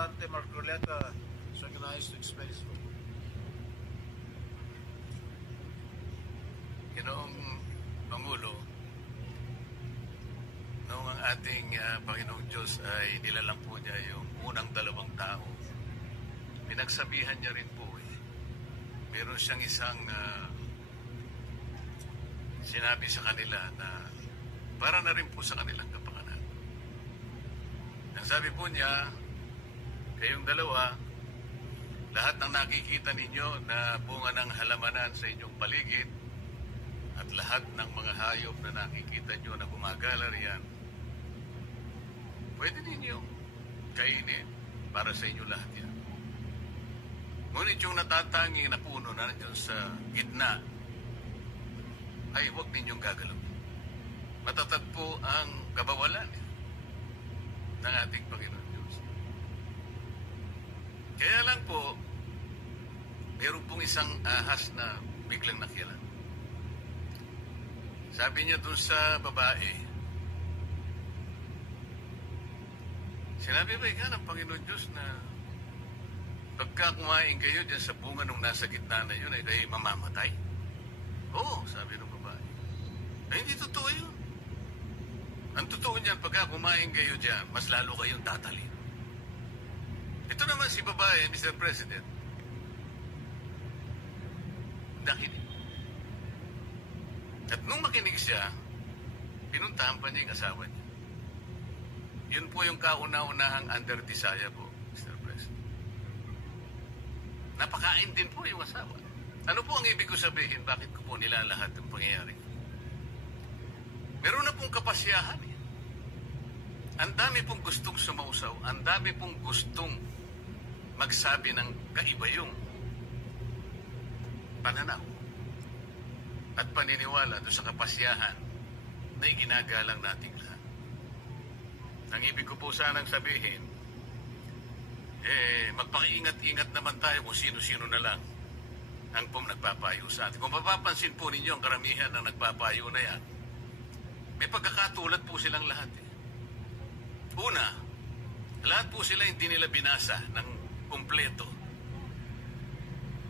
Dante Marcoleta is recognized to explain his vote. Ginoong Pangulo, noong ang ating Panginoong Diyos ay nilalang po niya yung unang dalawang tao, pinagsabihan niya rin po meron siyang isang sinabi sa kanila na para na rin po sa kanilang kapakanan. Ang sabi po niya, kayong dalawa, lahat ng nakikita ninyo na bunga ng halamanan sa inyong paligid at lahat ng mga hayop na nakikita nyo na gumagala riyan, pwede ninyong kainin para sa inyo lahat yan. Ngunit yung natatanging na puno na nandiyan sa gitna ay huwag ninyong gagalawin. Matatag po ang kabawalan ng ating Panginoon Diyos. Kaya lang po, meron pong isang ahas na biglang nakilan. Sabi niya dun sa babae, sinabi ba ika ng Panginoon Diyos na pagka kumain kayo dyan sa bunga nung nasa gitna na yun, ay kayo mamamatay? Oo, sabi ng babae. Ay, hindi totoo yun. Ang totoo niyan, pagka kumain kayo dyan, mas lalo kayong tatalin. Ito naman si babae, Mr. President. Nakinig. At nung makinig siya, pinuntahan pa niya yung asawa niya. Yun po yung kauna-unahang under desire po, Mr. President. Napakain din po yung asawa. Ano po ang ibig ko sabihin? Bakit ko po nilalahat ang pangyayari? Meron na pong kapasyahan. Ang dami pong gustong sumausaw. Ang dami pong gustong magsabi ng kaiba yung pananaw at paniniwala doon sa kapasyahan na iginagalang nating lahat. Ang ibig ko po sanang sabihin, magpakiingat-ingat naman tayo kung sino-sino na lang ang nagpapayo sa atin. Kung mapapansin po ninyo ang karamihan ng nagpapayo na yan, may pagkakatulad po silang lahat. Una, lahat po sila hindi nila binasa ng kumpleto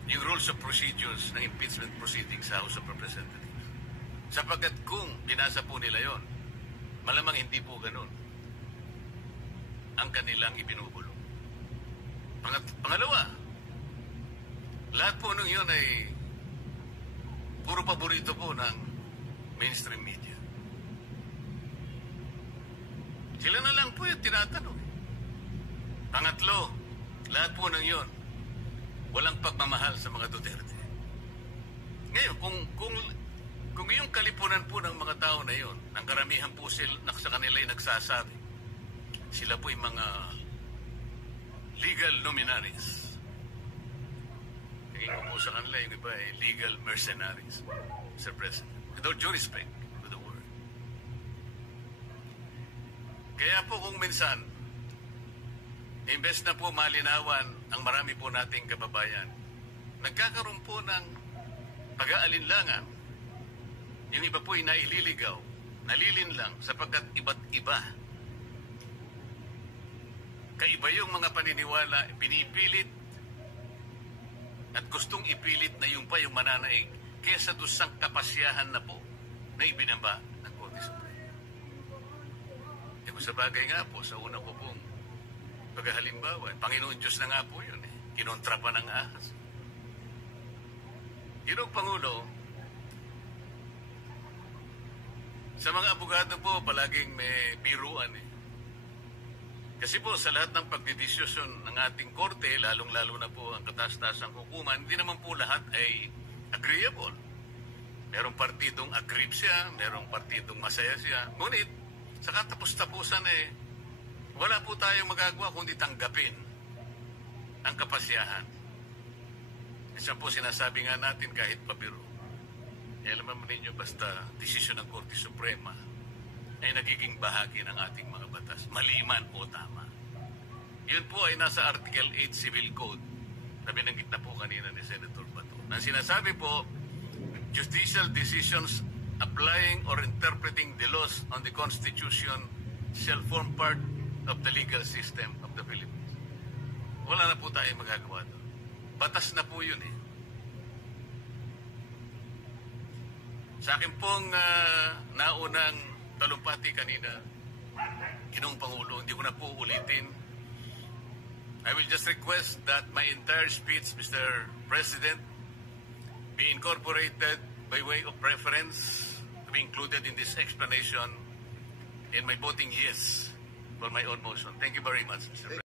yung rules of procedures ng impeachment proceedings sa House of Representatives. Sapagkat kung binasa po nila yon, malamang hindi po ganun ang kanilang ibinubulong. Pangalawa, lahat po nung yun ay puro paborito po ng mainstream media. Sila na lang po yung tinatanong. Pangatlo, lahat po ng yun, walang pagmamahal sa mga Duterte. Ngayon, kung yung kalipunan po ng mga tao na yun, ang karamihan po sa kanila ay nagsasabi, sila po yung mga legal luminaries. Tingin ko po sa kanila yung iba ay legal mercenaries, Mr. President. With all due respect to the word. Kaya po kung minsan, imbes na po malinawan ang marami po nating kababayan, nagkakaroon po ng pag-aalinlangan. Yung iba po ay naililigaw, nalilinlang sapagkat iba't iba. Kaiba yung mga paniniwala, pinipilit at gustong ipilit na yung pa yung mananaig kesa doon sa kapasyahan na po na ibinaba ng Korte Suprema. Kung sa bagay nga po, sa una po pong paghalimbawa, Panginoon Diyos na nga po yun. Kinontra pa ng ahas. Ginong Pangulo, sa mga abogado po, palaging may biruan Kasi po sa lahat ng pagdidiskusyon ng ating korte, lalong-lalo na po ang kataas-taasang hukuman, hindi naman po lahat ay agreeable. Merong partidong aggrieve siya, merong partidong masaya siya. Ngunit, sa katapos-tapusan wala po tayong magagawa kundi tanggapin ang kapasyahan. Isa po sinasabi nga natin kahit pabiro. Alam mo ninyo, basta desisyon ng Korte Suprema ay nagiging bahagi ng ating mga batas, mali man o tama. Yun po ay nasa Article 8 Civil Code na binanggit na po kanina ni Senator Bato. Na sinasabi po, judicial decisions applying or interpreting the laws on the Constitution shall form part of the legal system of the Philippines. wala na po tayong magagawa doon. Batas na po yun eh. Sa akin pong naunang talumpati kanina, Ginoong Pangulo, hindi ko na po ulitin. I will just request that my entire speech, Mr. President, be incorporated by way of preference to be included in this explanation in my voting yes for my own motion. Thank you very much, Mr. President.